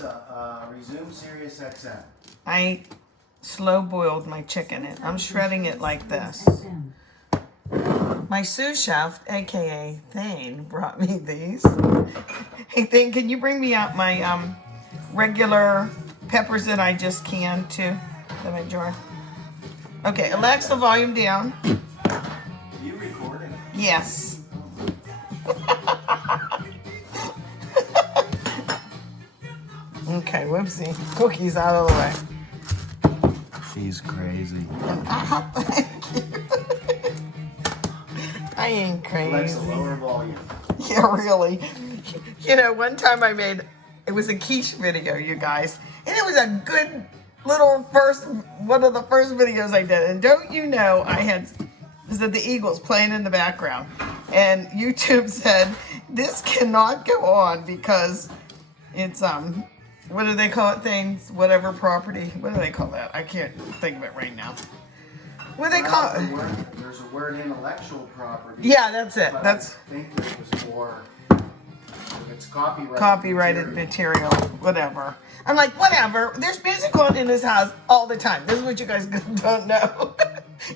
Alexa, resume Sirius XM. I slow boiled my chicken. I'm shredding it like this. My sous chef, aka Thane, brought me these. Hey Thane, can you bring me out my regular peppers that I just canned too? That I jar. Okay, Alexa, volume down. Are you recording? Yes. Okay, whoopsie. Cookie's out of the way. She's crazy. Thank you. I ain't crazy. Alexa, lower volume. Yeah, really. You know, one time it was a quiche video, you guys, and it was a good little one of the first videos I did. And don't you know, was the Eagles playing in the background, and YouTube said this cannot go on because it's what do they call it? Things, whatever property. What do they call that? I can't think of it right now. What do they call it? There's a word, intellectual property. Yeah, that's it. I think this was for it's copyrighted material, whatever. I'm like, whatever. There's music on in this house all the time. This is what you guys don't know.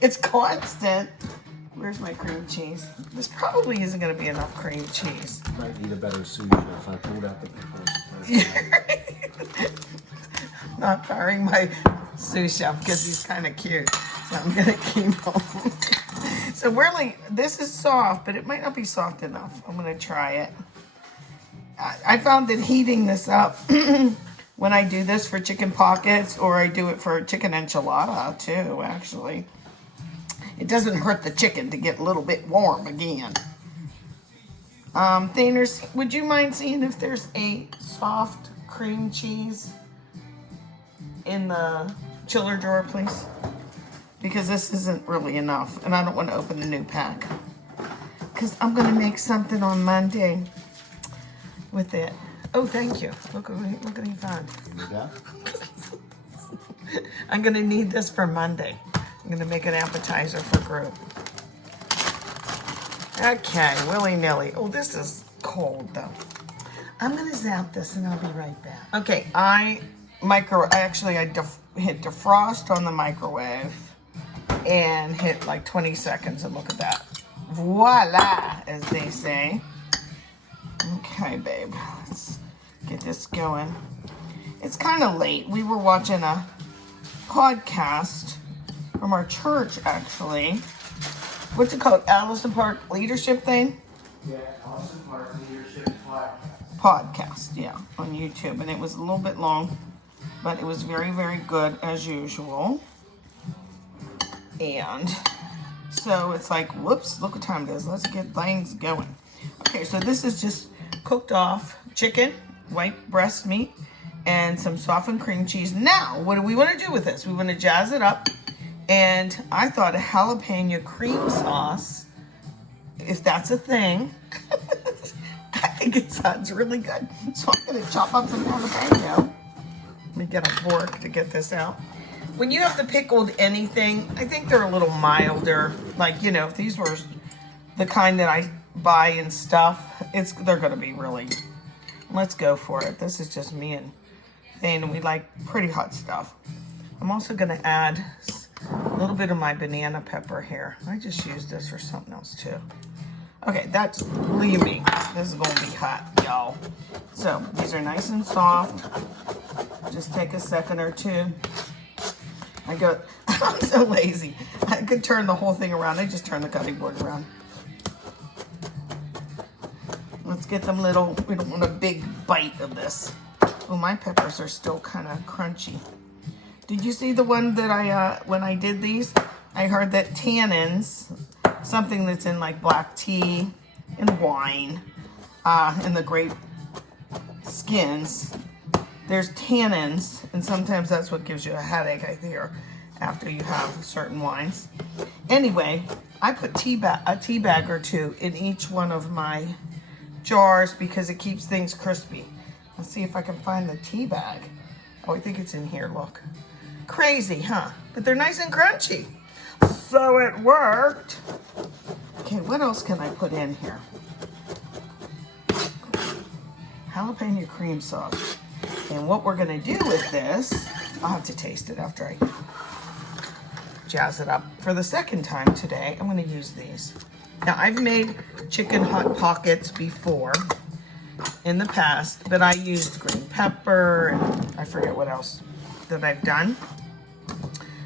It's constant. Where's my cream cheese? This probably isn't going to be enough cream cheese. Might need a better sous if I pulled out the pickles. Not firing my sous chef because he's kind of cute. So I'm going to keep him. So really, this is soft, but it might not be soft enough. I'm going to try it. I found that heating this up when I do this for chicken pockets, or I do it for chicken enchilada too, actually. It doesn't hurt the chicken to get a little bit warm again. Thaners, would you mind seeing if there's a soft cream cheese in the chiller drawer, please? Because this isn't really enough, and I don't want to open the new pack. Because I'm going to make something on Monday with it. Oh, thank you. Look what he found. I'm going to need this for Monday. I'm going to make an appetizer for group. Okay, willy-nilly. Oh, this is cold, though. I'm going to zap this, and I'll be right back. Okay, I hit defrost on the microwave and hit like 20 seconds, and look at that. Voila, as they say. Okay, babe, let's get this going. It's kind of late. We were watching a podcast from our church, actually. What's it called? Allison Park Leadership thing? Yeah, Allison Park Leadership Podcast, yeah, on YouTube. And it was a little bit long, but it was very, very good as usual. And so it's like, whoops, look what time it is. Let's get things going. Okay, so this is just cooked off chicken, white breast meat, and some softened cream cheese. Now, what do we want to do with this? We want to jazz it up. And I thought a jalapeno cream sauce, if that's a thing, I think it sounds really good. So I'm going to chop up some jalapeno. Let me get a fork to get this out. When you have the pickled anything, I think they're a little milder. Like, you know, if these were the kind that I buy and stuff, they're going to be really, let's go for it. This is just me and Thane, and we like pretty hot stuff. I'm also going to add a little bit of my banana pepper here. I just used this for something else too. Okay, believe me, this is going to be hot, y'all. So these are nice and soft. Just take a second or two. I'm so lazy. I could turn the whole thing around. I just turn the cutting board around. Let's get them we don't want a big bite of this. Oh, my peppers are still kind of crunchy. Did you see the one that when I did these, I heard that tannins, something that's in like black tea and wine, and the grape skins, there's tannins, and sometimes that's what gives you a headache, I hear, after you have certain wines. Anyway, I put a tea bag or two in each one of my jars because it keeps things crispy. Let's see if I can find the tea bag. Oh, I think it's in here, look. Crazy, huh? But they're nice and crunchy. So it worked. Okay, what else can I put in here? Jalapeno cream sauce. And what we're gonna do with this, I'll have to taste it after I jazz it up. For the second time today, I'm gonna use these. Now, I've made chicken hot pockets before in the past, but I used green pepper and I forget what else that I've done.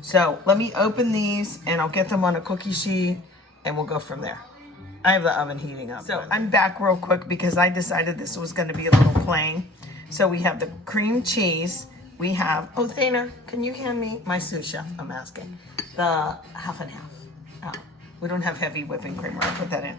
So let me open these and I'll get them on a cookie sheet and we'll go from there. I have the oven heating up. So I'm back real quick because I decided this was gonna be a little plain. So we have the cream cheese. We have, oh, Thane, can you hand me my sous chef, I'm asking, the half and half. Oh, we don't have heavy whipping cream, I'll put that in.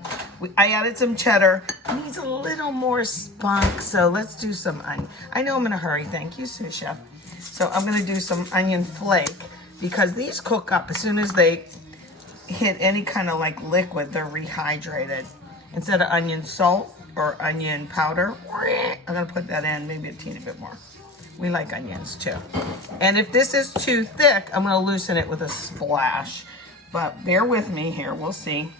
I added some cheddar. It needs a little more spunk, so let's do some onion. I know I'm in a hurry, thank you, sous chef. So I'm gonna do some onion flake because these cook up as soon as they hit any kind of like liquid, they're rehydrated. Instead of onion salt or onion powder, I'm gonna put that in, maybe a teeny bit more. We like onions too. And if this is too thick, I'm gonna loosen it with a splash. But bear with me here, we'll see.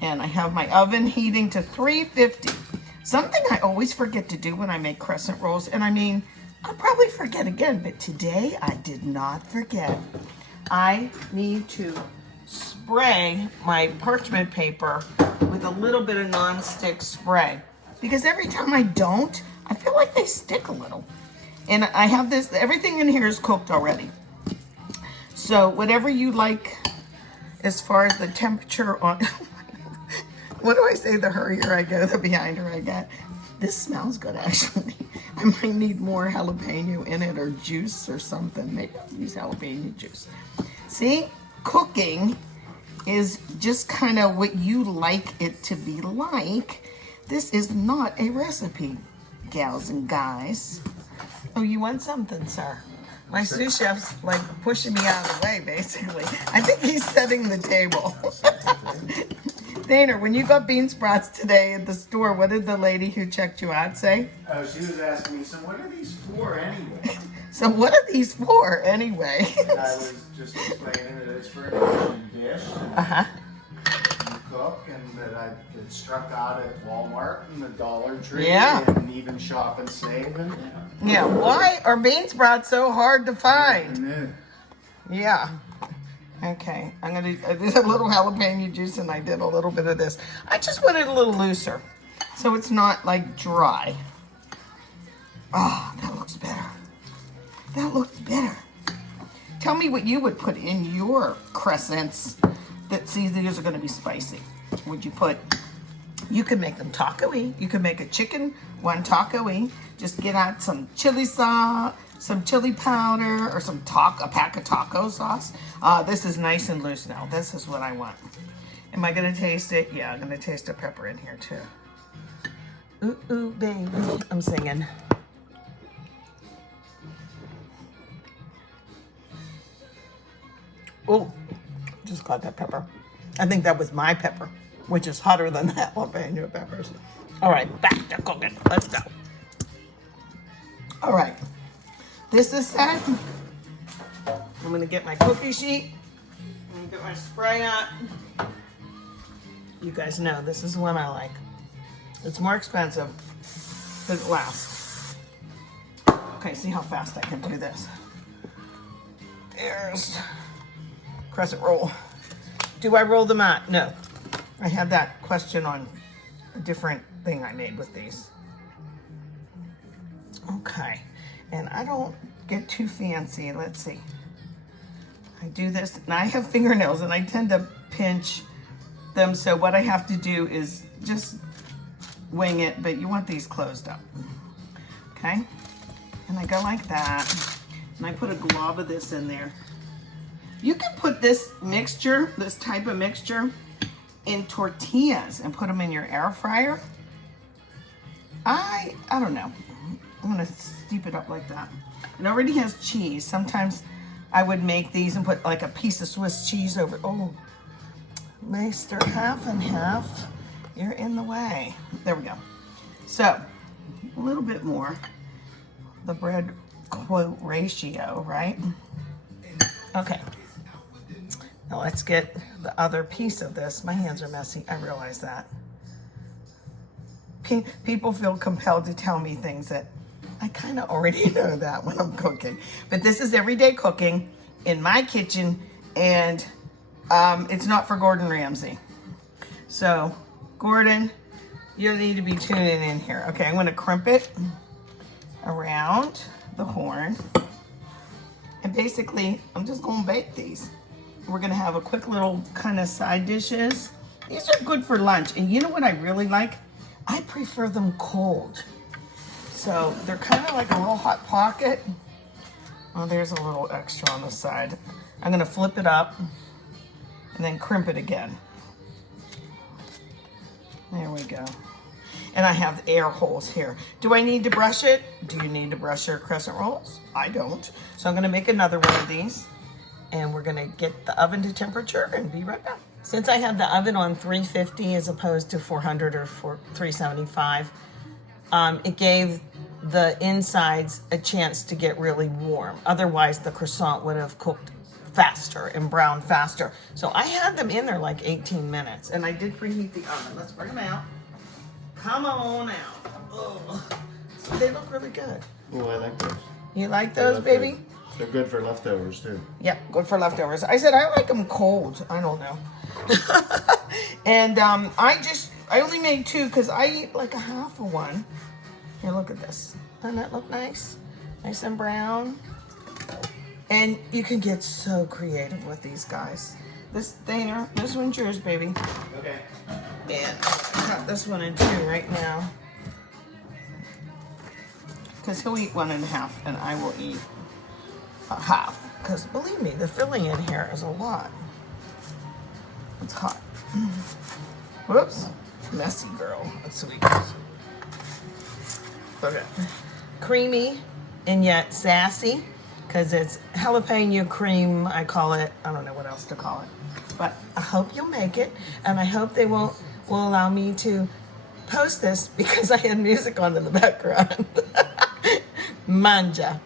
And I have my oven heating to 350. Something I always forget to do when I make crescent rolls, and I mean, I'll probably forget again, but today I did not forget. I need to spray my parchment paper with a little bit of non-stick spray because every time I don't, I feel like they stick a little. And I have this, everything in here is cooked already. So whatever you like as far as the temperature on, what do I say, the hurrier I go, the behinder I get. This smells good actually. I might need more jalapeno in it or juice or something. Maybe I'll use jalapeno juice. See? Cooking is just kind of what you like it to be like. This is not a recipe, gals and guys. Oh, you want something, sir? My sous chef's like pushing me out of the way, basically. I think he's setting the table. Thane, when you got bean sprouts today at the store, what did the lady who checked you out say? Oh, she was asking me, so what are these for anyway? So what are these for anyway? And I was just explaining that it's for an Asian dish. And cook, and that I get struck out at Walmart and the Dollar Tree. Yeah. And even Shop and Save. And, Yeah, why are bean sprouts so hard to find? Yeah. Okay, I did a little jalapeno juice and I did a little bit of this. I just want it a little looser so it's not like dry. Oh, that looks better. That looks better. Tell me what you would put in your crescents that, see, these are gonna be spicy. Would you put, you could make them taco-y. You could make a chicken one taco-y. Just get out some chili sauce, some chili powder, or a pack of taco sauce. This is nice and loose now. This is what I want. Am I gonna taste it? Yeah, I'm gonna taste the pepper in here too. Ooh, ooh, baby, I'm singing. Oh, just got that pepper. I think that was my pepper, which is hotter than that jalapeno peppers. All right, back to cooking. Let's go. All right, this is set. I'm gonna get my cookie sheet. I'm gonna get my spray out. You guys know this is the one I like. It's more expensive, but it lasts. Okay, see how fast I can do this. There's crescent roll. Do I roll them out? No. I had that question on a different thing I made with these. Okay, and I don't get too fancy. Let's see. I do this, and I have fingernails, and I tend to pinch them, so what I have to do is just wing it, but you want these closed up. Okay, and I go like that, and I put a glob of this in there. You can put this mixture, this type of mixture, in tortillas and put them in your air fryer. I don't know. I'm gonna steep it up like that. It already has cheese. Sometimes I would make these and put like a piece of Swiss cheese over. Oh, Meister, half and half. You're in the way. There we go. So, a little bit more. The bread quote ratio, right? Okay. Now let's get the other piece of this. My hands are messy, I realize that. People feel compelled to tell me things that I kind of already know that when I'm cooking. But this is everyday cooking in my kitchen, and it's not for Gordon Ramsay. So, Gordon, you need to be tuning in here. Okay, I'm gonna crimp it around the horn. And basically, I'm just gonna bake these. We're gonna have a quick little kind of side dishes. These are good for lunch. And you know what I really like? I prefer them cold. So they're kind of like a little hot pocket. Oh, there's a little extra on the side. I'm gonna flip it up and then crimp it again. There we go. And I have air holes here. Do I need to brush it? Do you need to brush your crescent rolls? I don't. So I'm gonna make another one of these, and we're gonna get the oven to temperature and be right back. Since I had the oven on 350 as opposed to 400 or 375, it gave the insides a chance to get really warm. Otherwise, the croissant would have cooked faster and browned faster. So I had them in there like 18 minutes, and I did preheat the oven. Let's bring them out. Come on out. Oh, so they look really good. Oh, I like those. You like those, baby? Good. They're good for leftovers too. Yep, good for leftovers. I said I like them cold. I don't know. And I only made 2 because I eat like a half of one. Here, look at this. Doesn't that look nice? Nice and brown. And you can get so creative with these guys. This Thane, this one's yours, baby. Okay. And I'll cut this one in 2 right now. Because he'll eat 1.5 and I will eat a half. Because believe me, the filling in here is a lot. It's hot. Whoops. Messy girl. That's sweet. Okay. Creamy and yet sassy. Because it's jalapeno cream, I call it. I don't know what else to call it. But I hope you'll make it. And I hope they will allow me to post this because I had music on in the background. Manja.